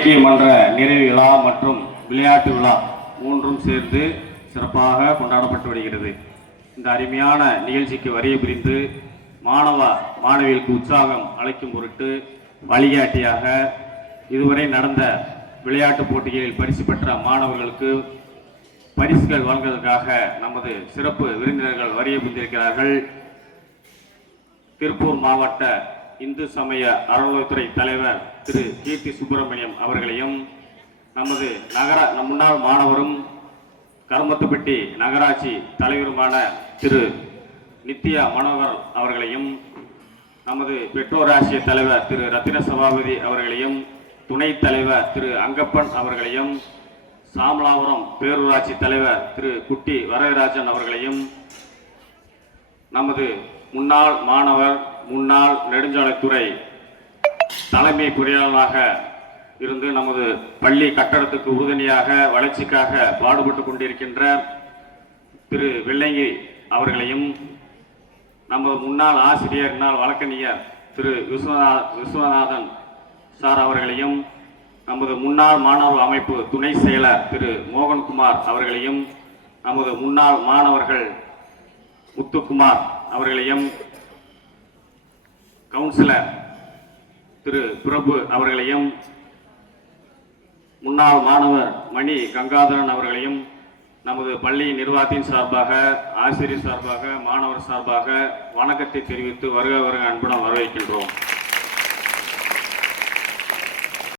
மன்ற நிறைவு விழா மற்றும் விளையாட்டு விழா மூன்றும் சேர்ந்து சிறப்பாக கொண்டாடப்பட்டு வருகிறது. இந்த அருமையான நிகழ்ச்சிக்கு வரிய பிரிந்து மாணவிகளுக்கு உற்சாகம் அளிக்கும் பொருட்டு வழிகாட்டியாக இதுவரை நடந்த விளையாட்டுப் போட்டிகளில் பரிசு பெற்ற மாணவர்களுக்கு பரிசுகள் வழங்குவதற்காக நமது சிறப்பு விருந்தினர்கள் வரிய பிரிந்திருக்கிறார்கள். திருப்பூர் மாவட்ட இந்து சமய அறநிலையத்துறை தலைவர் திரு கீர்த்தி சுப்பிரமணியம் அவர்களையும், நமது முன்னாள் மாணவரும் கருமத்துப்பட்டி நகராட்சி தலைவருமான திரு நித்யா மனோகர் அவர்களையும், நமது பெற்றோர் ஆசிய தலைவர் திரு ரத்தின சபாபதி அவர்களையும், துணைத் தலைவர் திரு அங்கப்பன் அவர்களையும், சாமலாபுரம் பேரூராட்சி தலைவர் திரு குட்டி வரதராஜன் அவர்களையும், நமது முன்னாள் மாணவர் முன்னாள் நெடுஞ்சாலைத்துறை தலைமை பொறியாளராக இருந்து நமது பள்ளி கட்டடத்துக்கு உறுதுணையாக வளர்ச்சிக்காக பாடுபட்டு கொண்டிருக்கின்ற திரு வெள்ளங்கி அவர்களையும், நமது முன்னாள் ஆசிரியர் வழக்கறிஞர் திரு விஸ்வநாதன் சார் அவர்களையும், நமது முன்னாள் மாணவர் அமைப்பு துணை செயலர் திரு மோகன்குமார் அவர்களையும், நமது முன்னாள் மாணவர்கள் முத்துக்குமார் அவர்களையும், கவுன்சிலர் திரு பிரபு அவர்களையும், முன்னாள் மாணவர் மணி கங்காதரன் அவர்களையும் நமது பள்ளி நிர்வாகத்தின் சார்பாக, ஆசிரியர் சார்பாக, மாணவர் சார்பாக வணக்கத்தை தெரிவித்து வருக வருக அன்புடன் வரவேற்கின்றோம்.